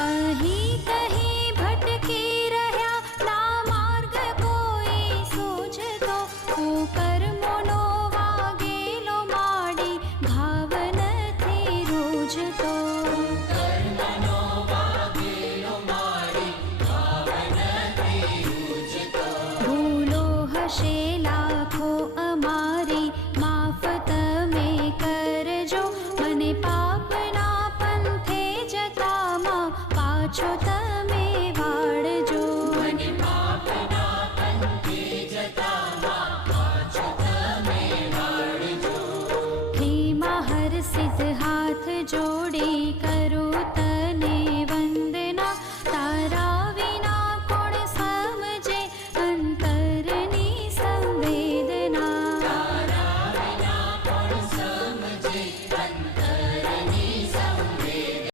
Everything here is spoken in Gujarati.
અહીં કहीं ભટકી રહ્યા ના માર્ગ કોઈ સૂઝતો હું કર્મોનો વાગેલો માડી ભાવ નથી રૂઝતો ભૂલો હશે લાખો અમારી માફ તમે કરજો મને પાપના પંથે જતામાં પાછો